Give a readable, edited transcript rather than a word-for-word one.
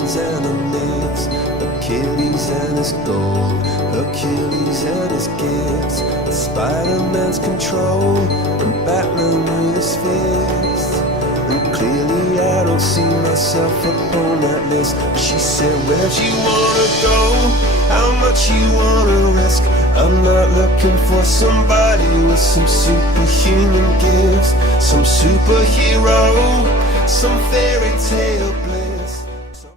legends and the myths, Achilles and his gold, Hercules and his gifts, and Spider-Man's control, and Batman with his fists. And clearly I don't see myself upon that list. She said, where'd you wanna go? How much you wanna risk? I'm not looking for somebody with some superhuman gifts, some superhero, some fairy tale bliss.